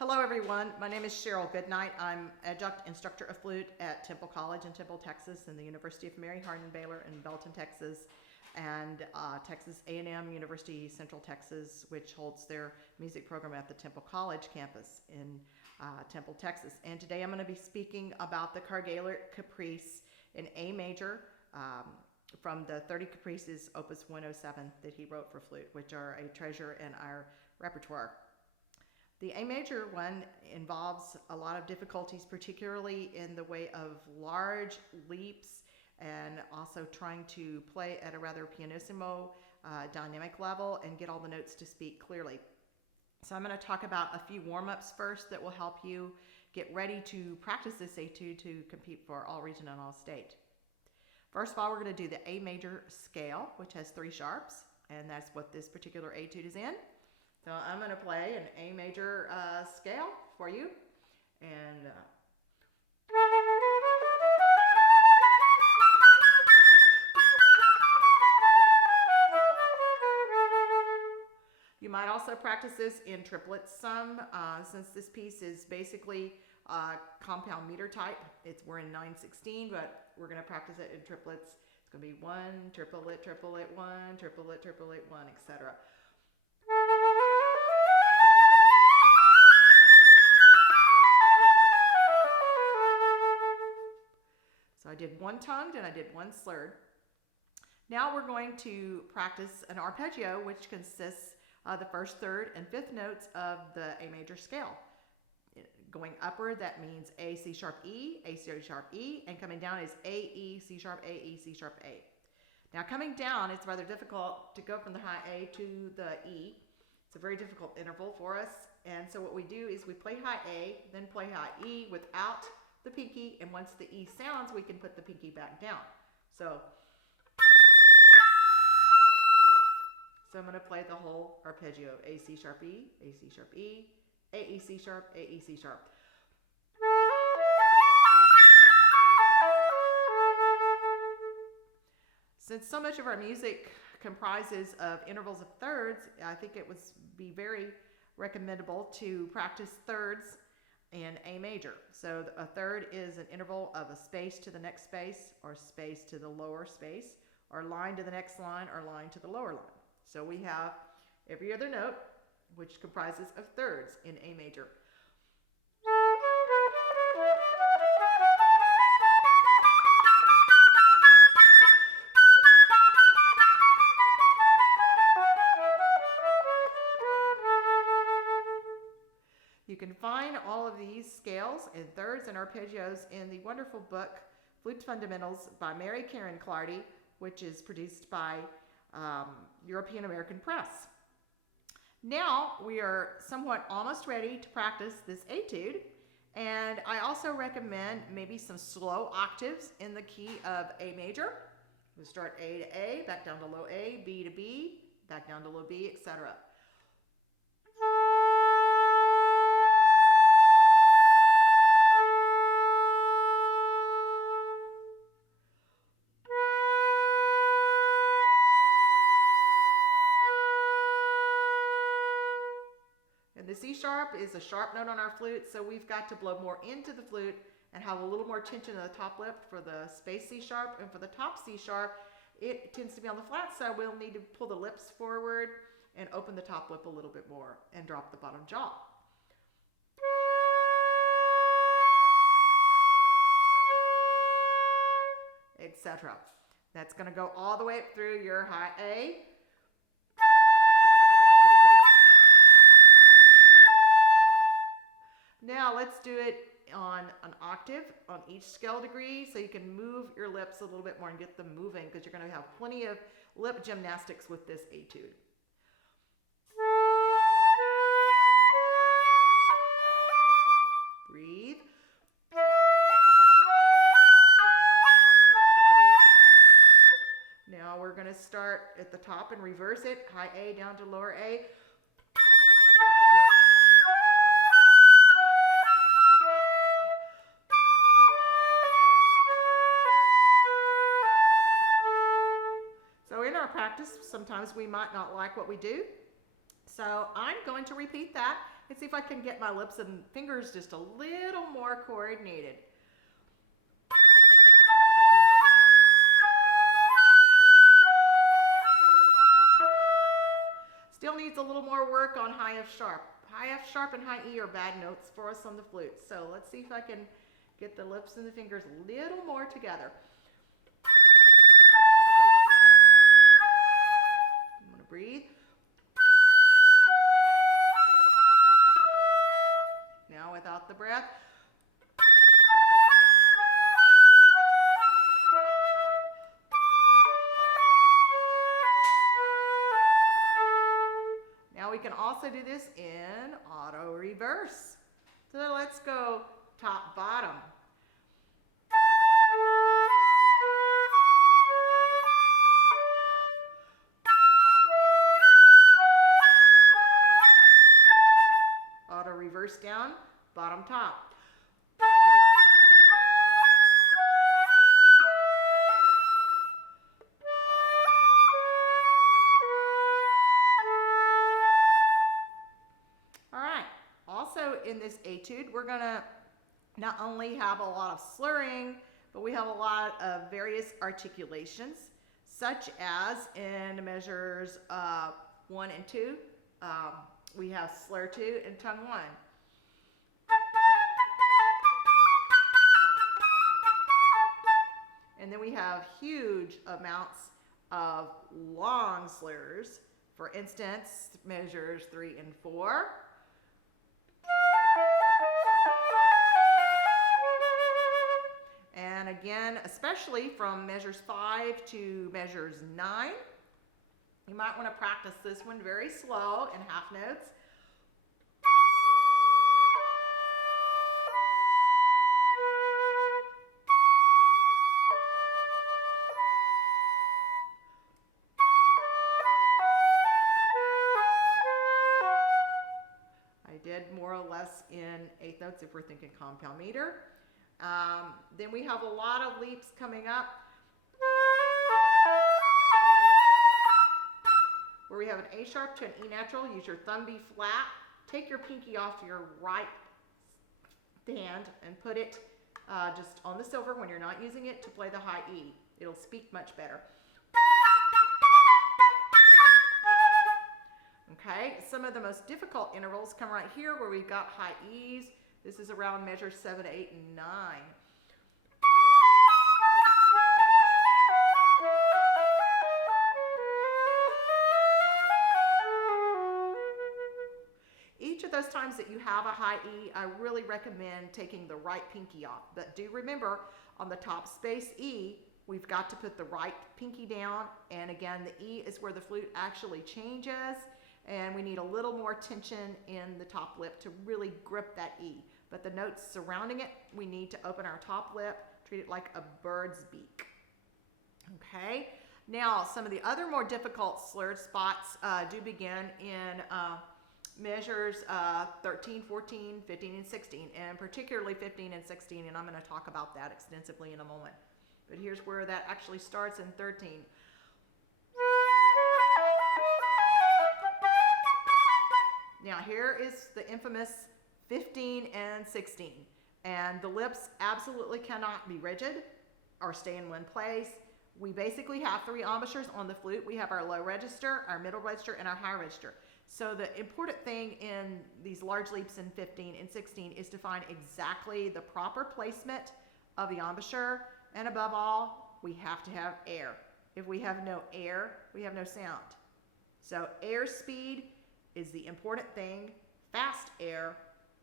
Hello everyone, my name is Sheryl Goodnight. I'm adjunct instructor of flute at Temple College in Temple, Texas, and the University of Mary Hardin-Baylor in Belton, Texas, and Texas A&M University Central Texas, which holds their music program at the Temple College campus in Temple, Texas. And today I'm going to be speaking about the Karg-Elert Caprice in A major from the 30 Caprices, Opus 107 that he wrote for flute, which are a treasure in our repertoire. The A major one involves a lot of difficulties, particularly in the way of large leaps and also trying to play at a rather pianissimo dynamic level and get all the notes to speak clearly. So I'm going to talk about a few warm-ups first that will help you get ready to practice this etude to compete for all region and all state. First of all, we're going to do the A major scale, which has 3 sharps, and that's what this particular etude is in. So I'm going to play an A major scale for you, and you might also practice this in triplets some, since this piece is basically compound meter type. We're in 9/16, but we're going to practice it in triplets. It's going to be 1, triplet, triplet, 1, triplet, triplet, 1, etc. So I did one tongued and I did one slurred. Now we're going to practice an arpeggio, which consists of the first, third, and fifth notes of the A major scale. Going upward, that means A, C sharp, E, A, C sharp, E, and coming down is A, E, C sharp, A, E, C sharp, A. Now coming down, it's rather difficult to go from the high A to the E. It's a very difficult interval for us, and so what we do is we play high A, then play high E without the pinky, and once the E sounds, we can put the pinky back down. So I'm going to play the whole arpeggio. A, C sharp, E, A, C sharp, E, A, E, C sharp, A, E, C sharp. Since so much of our music comprises of intervals of thirds, I think it would be very recommendable to practice thirds in A major. So a third is an interval of a space to the next space, or space to the lower space, or line to the next line, or line to the lower line. So we have every other note, which comprises of thirds in A major. You can find all of these scales and thirds and arpeggios in the wonderful book, Flute Fundamentals by Mary Karen Clardy, which is produced by European American Press. Now we are somewhat almost ready to practice this etude, and I also recommend maybe some slow octaves in the key of A major. We start A to A, back down to low A, B to B, back down to low B, etc. The C sharp is a sharp note on our flute, so we've got to blow more into the flute and have a little more tension in the top lip for the space C sharp, and for the top C sharp, it tends to be on the flat side. We'll need to pull the lips forward and open the top lip a little bit more and drop the bottom jaw. Etc. That's going to go all the way up through your high A. Now let's do it on an octave on each scale degree, so you can move your lips a little bit more and get them moving, because you're going to have plenty of lip gymnastics with this etude. Breathe. Now we're going to start at the top and reverse it, high A down to lower A. Practice, sometimes we might not like what we do, so I'm going to repeat that Let's see if I can get my lips and fingers just a little more coordinated. Still needs a little more work on high F sharp. High F sharp and high E are bad notes for us on the flute. So let's see if I can get the lips and the fingers a little more together. I'm going to breathe. Now without the breath. Now we can also do this in auto reverse. So let's go top, bottom. Auto reverse down, bottom, top. In this etude, we're going to not only have a lot of slurring, but we have a lot of various articulations, such as in measures 1 and 2, we have slur 2 and tongue 1. And then we have huge amounts of long slurs, for instance, measures 3 and 4. And again, especially from measures 5 to measures 9, you might want to practice this one very slow in half notes. I did more or less in eighth notes if we're thinking compound meter. Then we have a lot of leaps coming up where we have an A sharp to an E natural. Use your thumb B flat. Take your pinky off your right hand and put it just on the silver when you're not using it to play the high E. It'll speak much better. Okay, some of the most difficult intervals come right here where we've got high E's. This is around measures 7, 8, and 9. Each of those times that you have a high E, I really recommend taking the right pinky off. But do remember, on the top space E, we've got to put the right pinky down. And again, the E is where the flute actually changes. And we need a little more tension in the top lip to really grip that E. But the notes surrounding it, we need to open our top lip, treat it like a bird's beak. Okay, now some of the other more difficult slurred spots do begin in measures 13, 14, 15, and 16, and particularly 15 and 16, and I'm going to talk about that extensively in a moment. But here's where that actually starts in 13. Now here is the infamous 15 and 16, and the lips absolutely cannot be rigid or stay in one place. We basically have 3 embouchures on the flute. We have our low register, our middle register, and our high register. So the important thing in these large leaps in 15 and 16 is to find exactly the proper placement of the embouchure, and above all, we have to have air. If we have no air, we have no sound. So air speed is the important thing, fast air,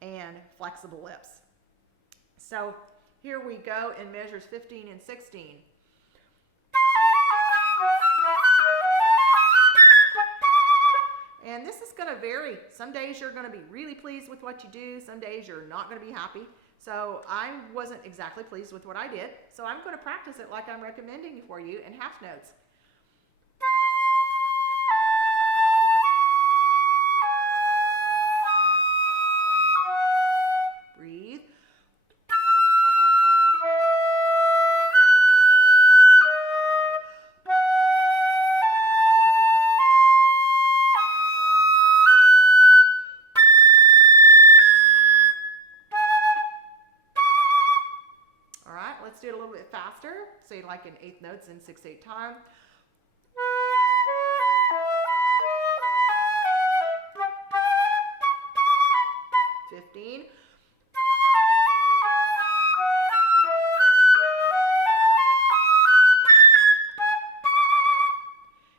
and flexible lips. So here we go in measures 15 and 16. And this is going to vary. Some days you're going to be really pleased with what you do. Some days you're not going to be happy. So I wasn't exactly pleased with what I did. So I'm going to practice it like I'm recommending for you in half notes. Breathe. do it a little bit faster, say like in eighth notes in 6/8 time.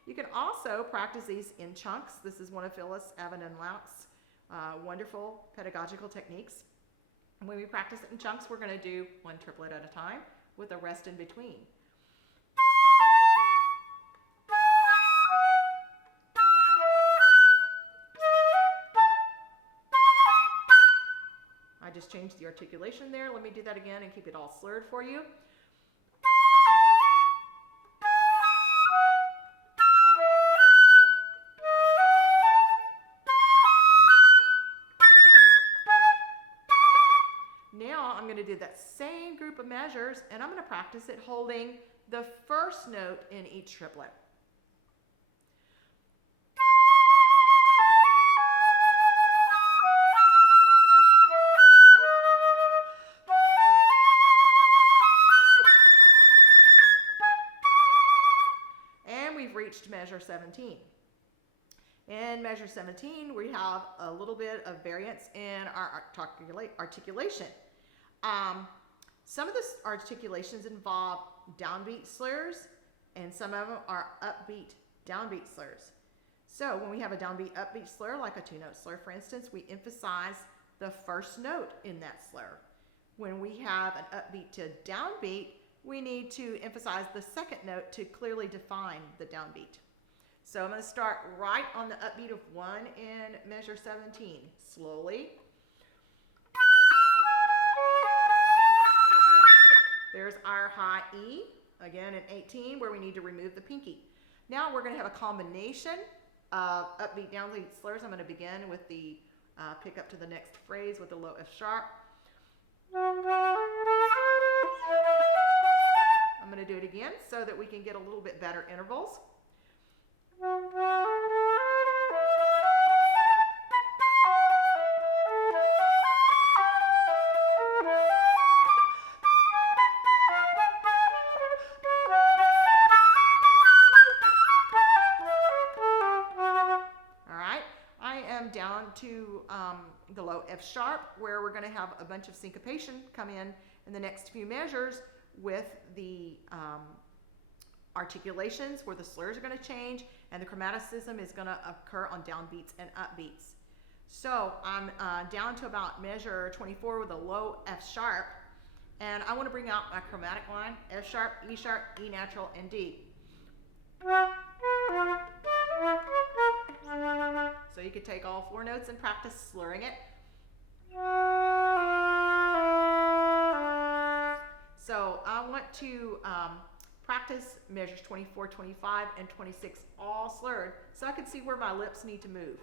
You can also practice these in chunks. This is one of Phyllis Avon-Laut's wonderful pedagogical techniques. And when we practice it in chunks, we're going to do one triplet at a time with a rest in between. I just changed the articulation there. Let me do that again and keep it all slurred for you. Now I'm going to do that same group of measures, and I'm going to practice it holding the first note in each triplet. And we've reached measure 17. In measure 17, we have a little bit of variance in our articulation. Some of the articulations involve downbeat slurs, and some of them are upbeat downbeat slurs. So when we have a downbeat upbeat slur, like a two-note slur for instance, we emphasize the first note in that slur. When we have an upbeat to downbeat, we need to emphasize the second note to clearly define the downbeat. So I'm going to start right on the upbeat of 1 in measure 17, slowly. There's our high E, again in 18, where we need to remove the pinky. Now we're going to have a combination of upbeat, downbeat slurs. I'm going to begin with the pick up to the next phrase with the low F sharp. I'm going to do it again so that we can get a little bit better intervals. Down to the low F sharp, where we're going to have a bunch of syncopation come in the next few measures with the articulations where the slurs are going to change, and the chromaticism is going to occur on downbeats and upbeats. So I'm down to about measure 24 with a low F sharp, and I want to bring out my chromatic line: F sharp, E natural, and D. So you could take all 4 notes and practice slurring it. So I want to practice measures 24, 25, and 26 all slurred so I can see where my lips need to move.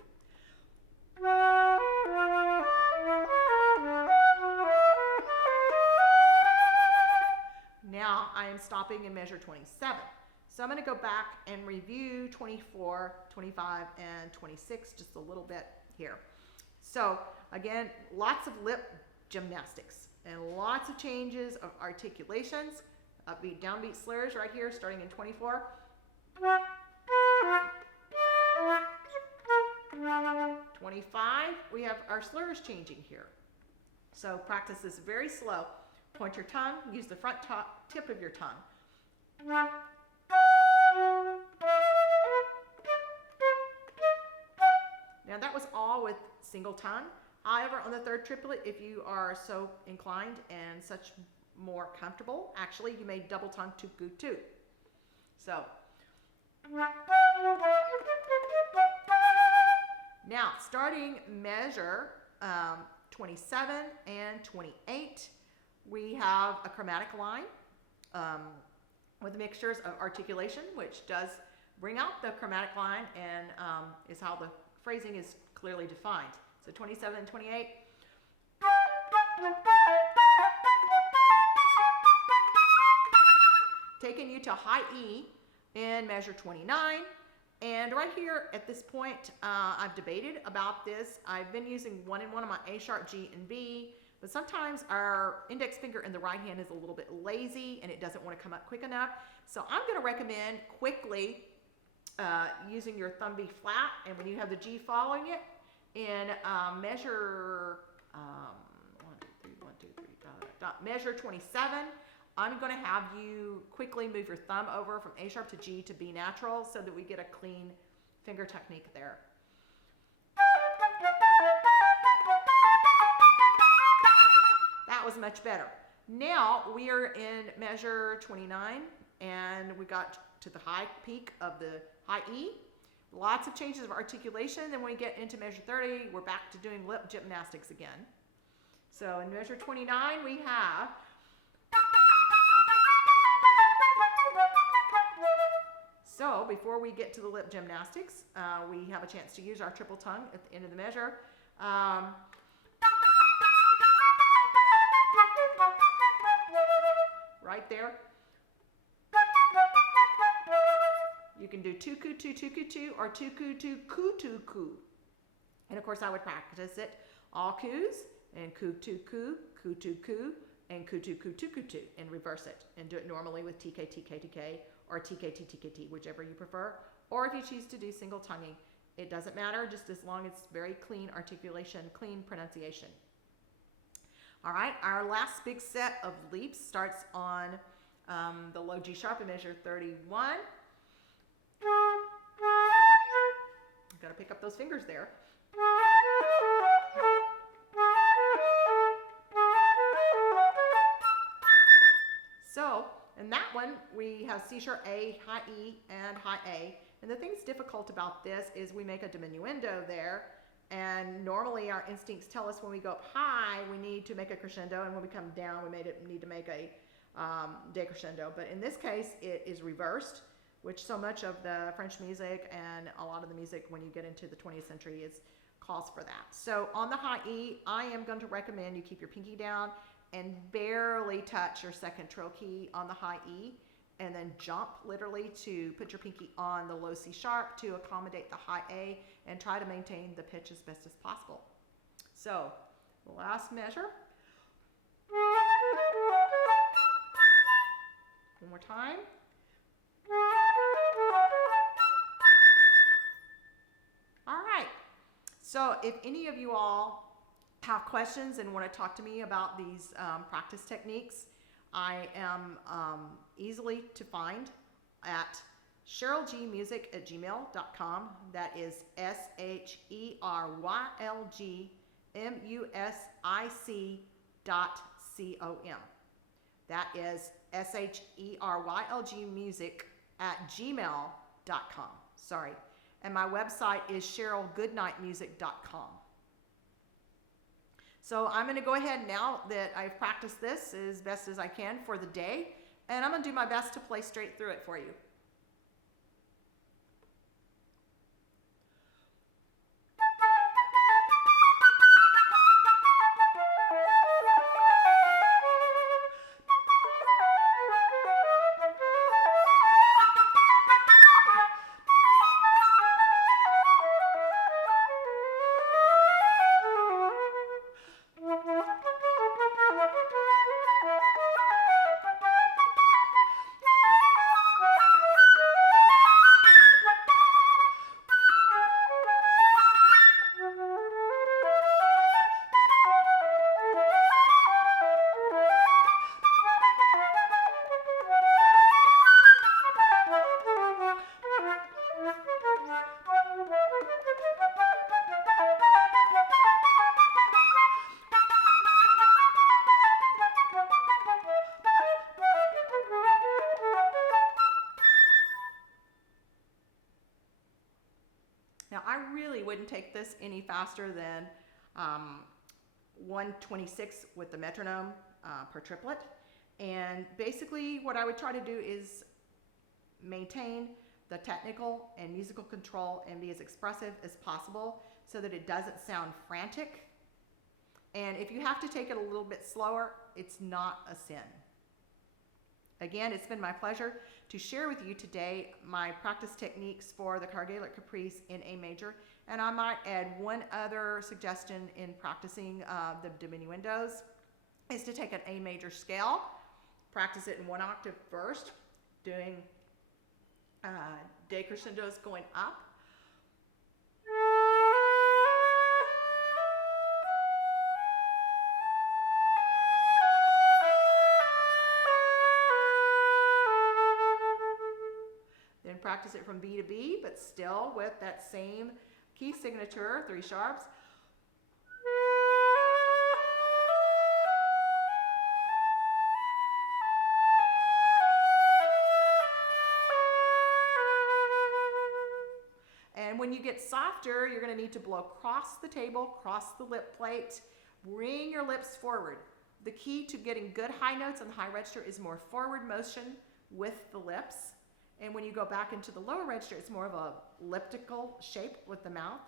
Now I am stopping in measure 27. So I'm going to go back and review 24, 25, and 26 just a little bit here. So again, lots of lip gymnastics and lots of changes of articulations, upbeat, downbeat slurs right here starting in 24. 25, we have our slurs changing here. So practice this very slow. Point your tongue, use the front tip of your tongue. Now that was all with single tongue. However, on the third triplet, if you are so inclined and such more comfortable, actually you may double tongue to gutu. So now starting measure 27 and 28, we have a chromatic line with mixtures of articulation, which does bring out the chromatic line and is how the phrasing is clearly defined. So 27 and 28. Taking you to high E in measure 29. And right here at this point, I've debated about this. I've been using 1 and 1 on my A sharp, G, and B. But sometimes our index finger in the right hand is a little bit lazy and it doesn't want to come up quick enough. So I'm going to recommend quickly using your thumb B flat, and when you have the G following it, in measure measure 27, I'm going to have you quickly move your thumb over from A sharp to G to B natural so that we get a clean finger technique there. That was much better. Now we are in measure 29, and we got to the high peak of the high E. Lots of changes of articulation. Then when we get into measure 30, we're back to doing lip gymnastics again. So in measure 29, we have so before we get to the lip gymnastics, we have a chance to use our triple tongue at the end of the measure. Right there. You can do tu ku tu tu or tu ku tu ku. And of course I would practice it all kus and ku tu ku tu and ku tu ku tu and reverse it and do it normally with tk tk tk or tk tk t, whichever you prefer. Or if you choose to do single tonguing, it doesn't matter, just as long as it's very clean articulation, clean pronunciation. All right, our last big set of leaps starts on the low G sharp in measure 31. Got to pick up those fingers there. So in that one, we have C sharp A, high E, and high A. And the thing that's difficult about this is we make a diminuendo there. And normally our instincts tell us when we go up high, we need to make a crescendo. And when we come down, we need to make a decrescendo. But in this case, it is reversed, which so much of the French music and a lot of the music when you get into the 20th century calls for that. So on the high E, I am going to recommend you keep your pinky down and barely touch your second trill key on the high E, and then jump literally to put your pinky on the low C sharp to accommodate the high A and try to maintain the pitch as best as possible. So the last measure. One more time. All right. So if any of you all have questions and want to talk to me about these practice techniques, I am easily to find at SherylGmusic@gmail.com. That is SherylGmusic.com. That is SherylGmusic@gmail.com. Sorry. And my website is SherylGoodnightmusic.com. So I'm going to go ahead now that I've practiced this as best as I can for the day, and I'm going to do my best to play straight through it for you. Now, I really wouldn't take this any faster than 126 with the metronome per triplet. And basically what I would try to do is maintain the technical and musical control and be as expressive as possible so that it doesn't sound frantic. And if you have to take it a little bit slower, it's not a sin. Again, it's been my pleasure to share with you today my practice techniques for the Karg-Elert Caprice in A major, And I might add one other suggestion in practicing the diminuendos is to take an A major scale, practice it in one octave first, doing decrescendos going up. Then practice it from B to B, but still with that same key signature, 3 sharps. And when you get softer, you're going to need to blow across the table, cross the lip plate, bring your lips forward. The key to getting good high notes on the high register is more forward motion with the lips. And when you go back into the lower register, it's more of a elliptical shape with the mouth,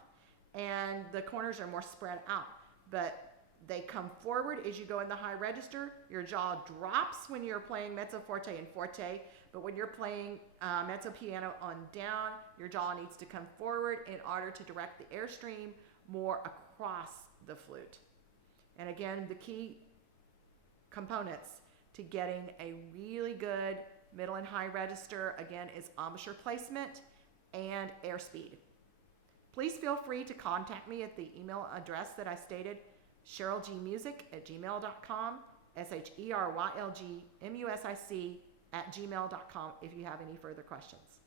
and the corners are more spread out. But they come forward as you go in the high register. Your jaw drops when you're playing mezzo forte and forte, but when you're playing mezzo piano on down, your jaw needs to come forward in order to direct the airstream more across the flute. And again, the key components to getting a really good middle and high register, again, is embouchure placement and airspeed. Please feel free to contact me at the email address that I stated, SherylGmusic@gmail.com, SherylGmusic@gmail.com if you have any further questions.